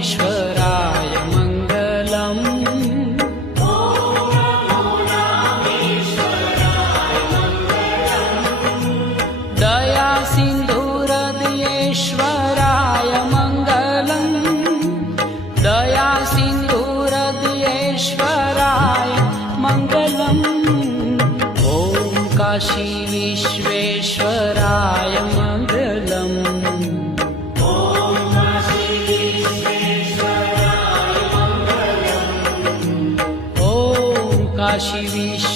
नामेश्वराय मङ्गलम्। दया सिन्धुहृदयेश्वराय मङ्गलम्। दया सिन्धुहृदयेश्वराय मङ्गलम्। ॐ काशी विश्वेश्वराय मङ्गलम्। काशी विश्वेश्वराय